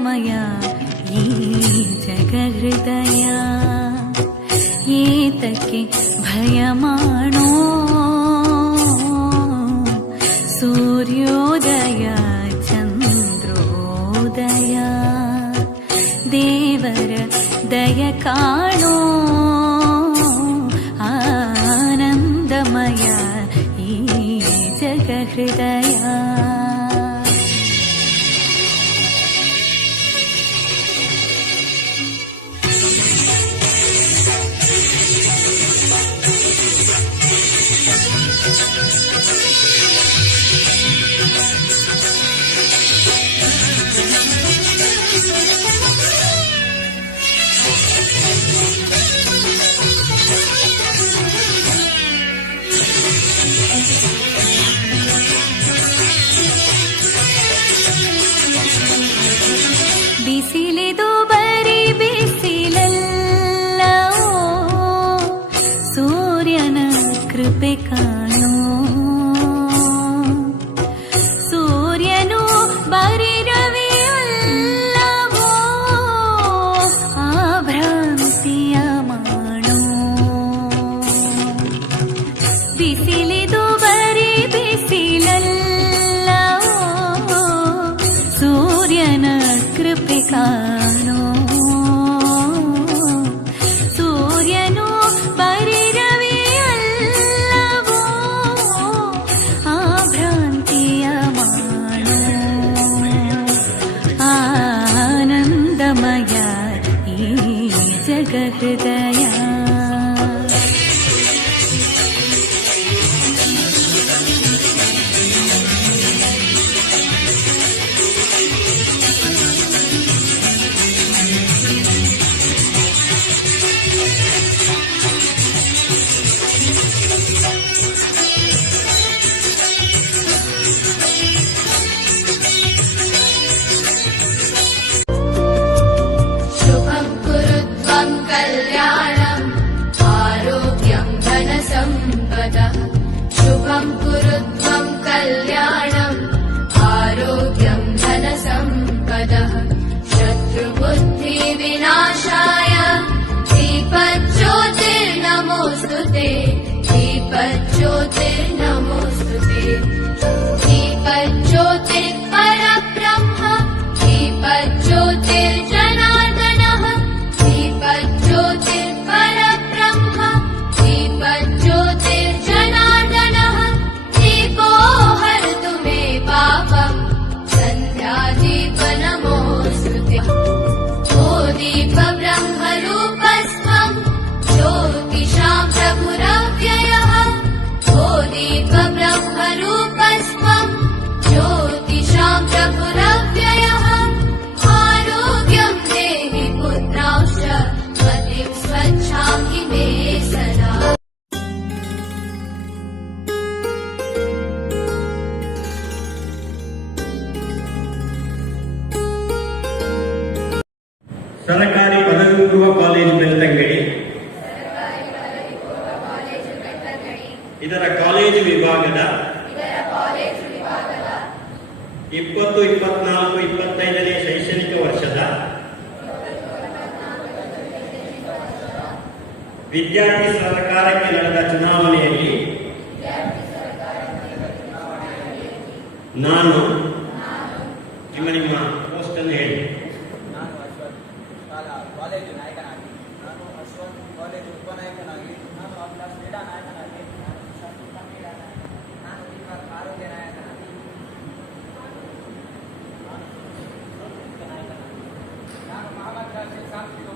ಆನಂದಮಯ ಈ ಜಗಹೃದಯ ಏತಕ್ಕೆ ಭಯ ಮಾಡೋ ಸೂರ್ಯೋದಯ ಚಂದ್ರೋದಯ ದೇವರ ದಯ ಕಾಣೋ ಆನಂದಮಯ ಈ ಜಗಹೃದಯ ಬಿಸಿಲಿದು ಬರಿ ಬಿಸಿಲಲ್ಲ ಸೂರ್ಯನ ಕೃಪೆ ಕಾಣೋ ಸೂರ್ಯನು ಬರಿ ರವಿಯಲ್ಲವೋ ಆ ಭ್ರಾಂತಿಯ ಮಾಡೋ ಬಿಸಿಲಿದು ಬರಿ ಬಿಸಿಲಲ್ಲವೋ ಸೂರ್ಯನ ಕೃಪೆ ಕಾಣೋ ಸೂರ್ಯನು ಬರಿ ರವಿಯಲ್ಲವೋ ಆ ಭ್ರಾಂತಿಯ ಮಾಡೋ ಆನಂದಮಯ ಈ ಜಗಹೃದಯ शुभं कुरु त्वं कल्याणम् आरोग्यं धनसम्पदः शत्रुबुद्धिविनाशाय दीपज्योतिर्नमोऽस्तु ते दीपज्योतिर्नमोऽस्तु ते दीपज्योतिर्परब्रह्म दीपज्योतिर्जनार्दनः दीपज्योतिर्परब्रह्म दीपज्योतिर्जनार्दनः दीपो हरतु मे पापम् सन्ध्यादीपनमोऽस्तु ते ओ दीपब्रह्मरूपस्त्वं ज्योतिषां प्रभुरव्ययः ओ दीपब्रह्मरूपस्त्वं ज्योतिषां प्रभुरव्ययः आरोग्यं देहि पुत्रांश्च मतिं स्वच्छां हि मे सदा ಸರಕಾರಿ ಪದವಿ ಪೂರ್ವ ಕಾಲೇಜು ಬೆಳ್ತಂಗಡಿ ಇದರ ಕಾಲೇಜು ವಿಭಾಗದ 2024-25ನೇ ಶೈಕ್ಷಣಿಕ ವರ್ಷದ ವಿದ್ಯಾರ್ಥಿ ಸರಕಾರಕ್ಕೆ ನಡೆದ ಚುನಾವಣೆಯಲ್ಲಿ ನಾನು ನಿಮ್ಮ ಪೋಸ್ಟ್ ಅನ್ನು ಹೇಳಿ. ಕಾಲೇಜು ನಾಯಕನಾಗಿ ನಾನು ಅಶ್ವಂತ್ ಕಾಲೇಜು ಉಪನಾಯಕನಾಗಿ ನಾನು ಅಭ್ಯಾಸ ಕ್ರೀಡಾ ನಾಯಕನಾಗಿ ನಾನು ಸಂಸ್ಕೃತ ಕ್ರೀಡಾ ನಾಯಕನಾಗಿ ನಾನು ದೀಪಕ್ ಆರೋಗ್ಯ ನಾಯಕನಾಗಿ ನಾನು ಮಹಾರಾಷ್ಟ್ರ ಸಾಂಸ್ಕೃತಿಕ